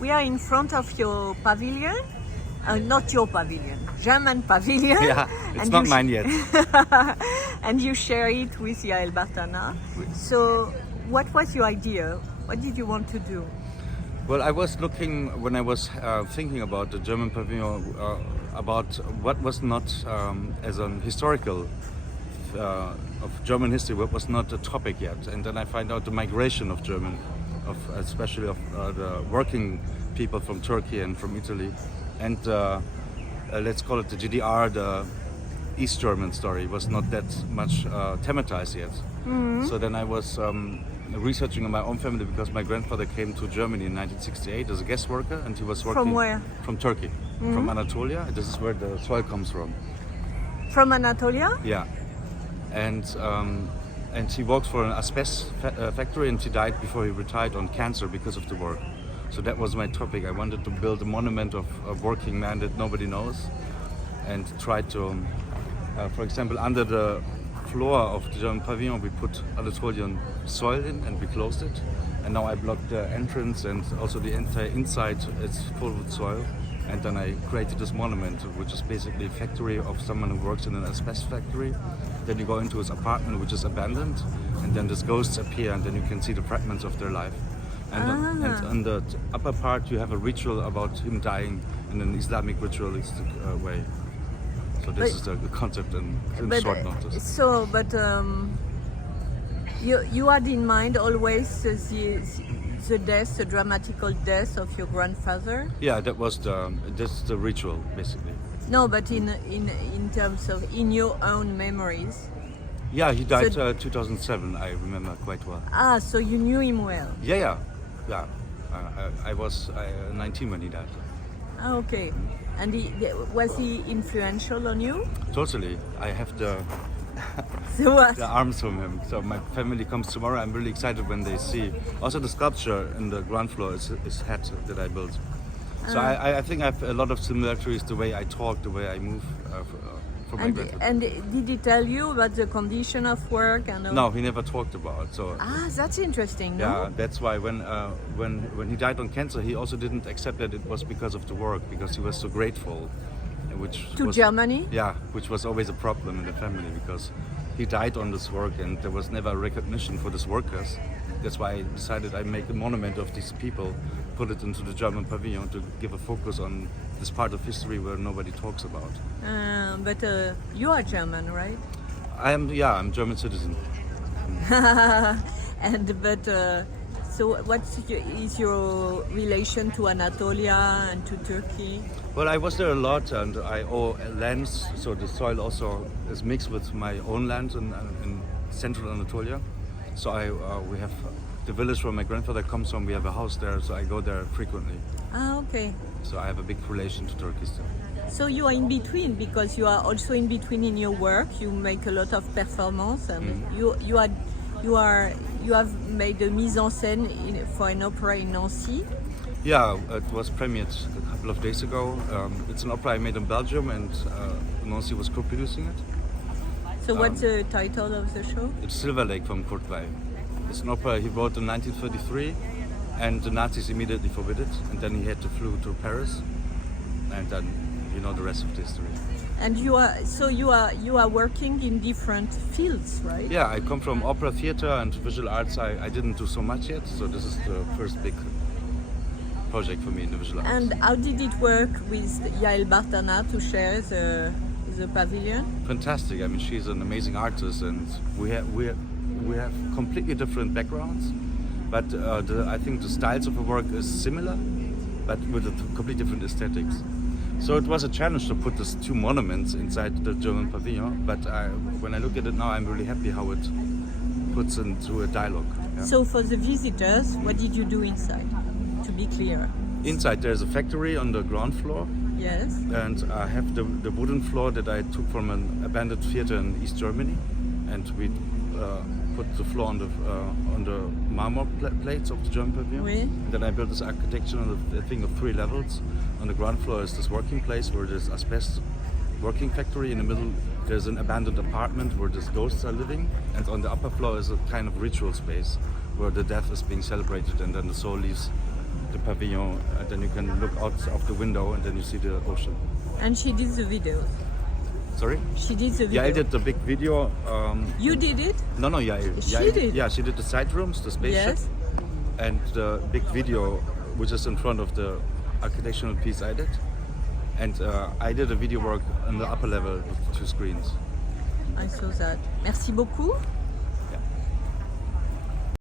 We are in front of your pavilion. Not your pavilion, German pavilion. Yeah, it's not mine yet. And you share it with Yael Bartana. So what was your idea? What did you want to do? Well, I was looking, when I was thinking about the German pavilion, about what was not, as an historical of German history, what was not a topic yet. And then I find out the migration of German, especially of the working people from Turkey and from Italy. And let's call it the GDR, the East German story, was not that much thematized yet. Mm-hmm. So then I was researching on my own family, because my grandfather came to Germany in 1968 as a guest worker, and he was working... From where? From Turkey, mm-hmm. From Anatolia. This is where the soil comes from. From Anatolia? Yeah. And he worked for an asbestos factory, and he died before he retired on cancer because of the work. So that was my topic. I wanted to build a monument of a working man that nobody knows, and try to, for example, under the floor of the German pavilion, we put Anatolian soil in and we closed it. And now I blocked the entrance, and also the entire inside is full with soil. And then I created this monument, which is basically a factory of someone who works in an asbestos factory. Then you go into his apartment, which is abandoned, and then these ghosts appear, and then you can see the fragments of their life. And on the upper part, you have a ritual about him dying in an Islamic ritualistic way. So this is the concept in short notice. So, you had in mind always the death, the dramatical death of your grandfather? Yeah, that's the ritual, basically. No, but in terms of in your own memories. Yeah, he died 2007. I remember quite well. Ah, so you knew him well. Yeah. I was 19 when he died. Ah, okay. And was he influential on you? Totally. I have the arms from him. So my family comes tomorrow. I'm really excited when they see. Also the sculpture in the ground floor is his hat that I built. So I think I have a lot of similarities, the way I talk, the way I move. And did he tell you about the condition of work? No, he never talked about it. So that's interesting. Yeah, no? That's why when he died on cancer, he also didn't accept that it was because of the work, because he was so grateful, Germany. Yeah, which was always a problem in the family, because he died on this work and there was never a recognition for these workers. That's why I decided I make a monument of these people, put it into the German pavilion to give a focus on this part of history where nobody talks about. But you are German, right? I'm German citizen. So what is your relation to Anatolia and to Turkey? Well, I was there a lot, and I owe lands, so the soil also is mixed with my own land in central Anatolia. So we have the village where my grandfather comes from. We have a house there, so I go there frequently. Ah, okay. So I have a big relation to Turkey still. So you are in between, because you are also in between in your work. You make a lot of performance, and you have made a mise en scène for an opera in Nancy. Yeah, it was premiered a couple of days ago. It's an opera I made in Belgium, and Nancy was co-producing it. So what's the title of the show? It's Silver Lake from Kurt Weill. It's an opera he wrote in 1933, and the Nazis immediately forbid it, and then he had to flew to Paris, and then you know the rest of the history. And you are working in different fields, right? Yeah, I come from opera, theater, and visual arts. I didn't do so much yet, so this is the first big project for me in the visual arts. And how did it work with Yael Bartana to share the pavilion? Fantastic. I mean, she's an amazing artist, and we have completely different backgrounds, but I think the styles of her work is similar, but with a completely different aesthetics. So it was a challenge to put these two monuments inside the German pavilion, but when I look at it now, I'm really happy how it puts into a dialogue. Yeah. So for the visitors, what did you do inside, to be clear? Inside there's a factory on the ground floor. Yes. And I have the wooden floor that I took from an abandoned theater in East Germany, and we put the floor on the marmor plates of the German pavilion. Oui. Then I built this architecture on a thing of 3 levels. On the ground floor is this working place where there's asbestos working factory. In the middle there's an abandoned apartment where these ghosts are living, and on the upper floor is a kind of ritual space where the death is being celebrated, and then the soul leaves the pavilion, and then you can look out of the window and then you see the ocean. And she did the videos. Sorry? She did the video. Yeah, I did the big video. You did it? No, yeah. She did? Yeah, she did the side rooms, the spaceship, Yes. and the big video, which is in front of the architectural piece I did. And I did a video work on the upper level with 2 screens. I saw that. Merci beaucoup.